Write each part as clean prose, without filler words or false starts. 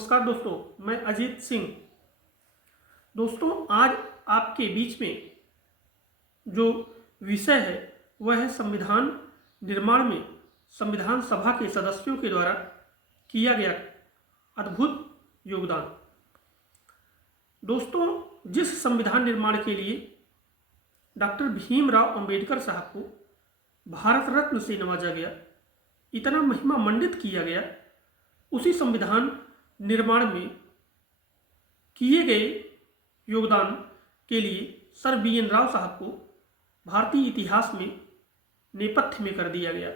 नमस्कार दोस्तों, मैं अजीत सिंह। दोस्तों, आज आपके बीच में जो विषय है वह है संविधान निर्माण में संविधान सभा के सदस्यों के द्वारा किया गया अद्भुत योगदान। दोस्तों, जिस संविधान निर्माण के लिए डॉक्टर भीमराव अंबेडकर साहब को भारत रत्न से नवाजा गया, इतना महिमा मंडित किया गया, उसी संविधान निर्माण में किए गए योगदान के लिए सर बी.एन. राव साहब को भारतीय इतिहास में नेपथ्य में कर दिया गया।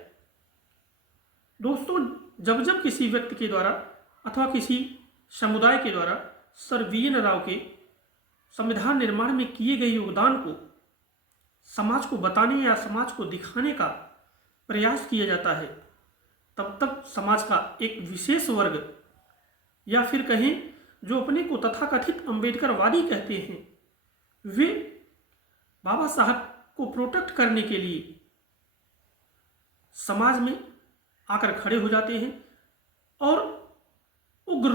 दोस्तों, जब जब किसी व्यक्ति के द्वारा अथवा किसी समुदाय के द्वारा सर बी.एन. राव के संविधान निर्माण में किए गए योगदान को समाज को बताने या समाज को दिखाने का प्रयास किया जाता है, तब तक समाज का एक विशेष वर्ग या फिर कहें जो अपने को तथाकथित अंबेडकरवादी कहते हैं, वे बाबा साहब को प्रोटेक्ट करने के लिए समाज में आकर खड़े हो जाते हैं और उग्र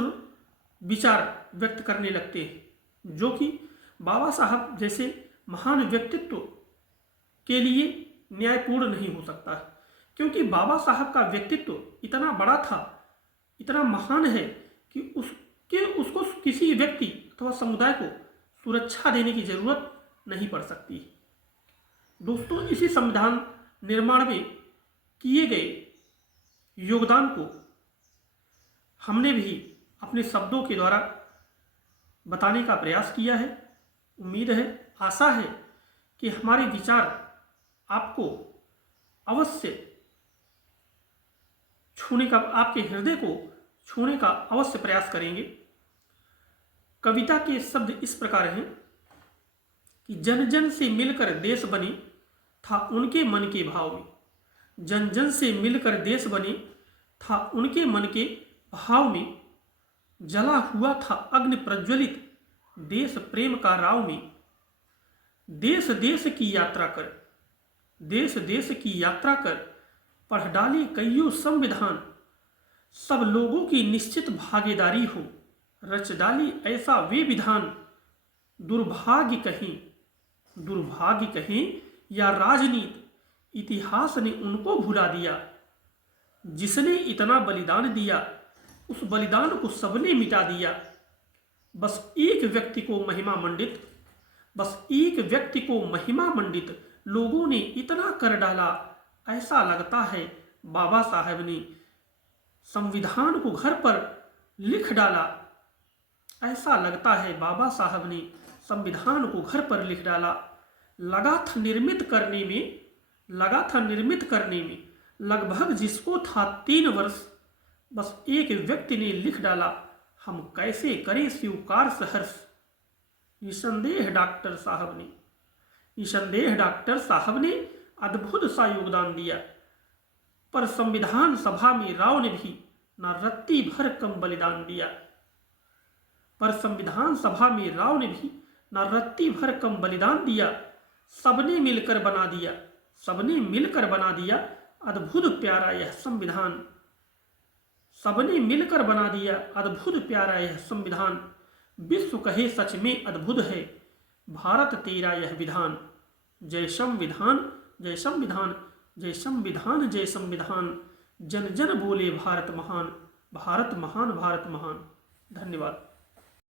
विचार व्यक्त करने लगते हैं, जो कि बाबा साहब जैसे महान व्यक्तित्व के लिए न्यायपूर्ण नहीं हो सकता है। क्योंकि बाबा साहब का व्यक्तित्व इतना बड़ा था, इतना महान है कि उसको किसी व्यक्ति अथवा समुदाय को सुरक्षा देने की जरूरत नहीं पड़ सकती। दोस्तों, इसी संविधान निर्माण में किए गए योगदान को हमने भी अपने शब्दों के द्वारा बताने का प्रयास किया है। उम्मीद है, आशा है कि हमारे विचार आपको अवश्य छूने का, आपके हृदय को छूने का अवश्य प्रयास करेंगे। कविता के शब्द इस प्रकार हैं कि जन जन से मिलकर देश बने था उनके मन के भाव में। जन जन से मिलकर देश बने था उनके मन के भाव में। जला हुआ था अग्नि प्रज्वलित देश प्रेम का राव में। देश देश की यात्रा कर, देश देश की यात्रा कर, पढ़ डाले कईयों संविधान। सब लोगों की निश्चित भागीदारी हो, रच डाली ऐसा वे विधान। दुर्भाग्य कहें या राजनीति, इतिहास ने उनको भुला दिया। जिसने इतना बलिदान दिया, उस बलिदान को सबने मिटा दिया। बस एक व्यक्ति को महिमा मंडित लोगों ने इतना कर डाला। ऐसा लगता है बाबा साहब ने संविधान को घर पर लिख डाला। ऐसा लगता है बाबा साहब ने संविधान को घर पर लिख डाला। लगा था निर्मित करने में लगभग जिसको था 3 वर्ष। बस एक व्यक्ति ने लिख डाला, हम कैसे करें स्वीकार सहर्ष। निसंदेह डॉक्टर साहब ने अद्भुत सा योगदान दिया, पर संविधान सभा में राव ने भी न रत्ती भर कम बलिदान दिया। सबने मिलकर बना दिया अद्भुत प्यारा यह संविधान। विश्व कहे सच में अद्भुत है भारत तेरा यह विधान। जय संविधान, जय संविधान, जय संविधान, जय संविधान। जन जन बोले भारत महान, भारत महान, भारत महान। धन्यवाद।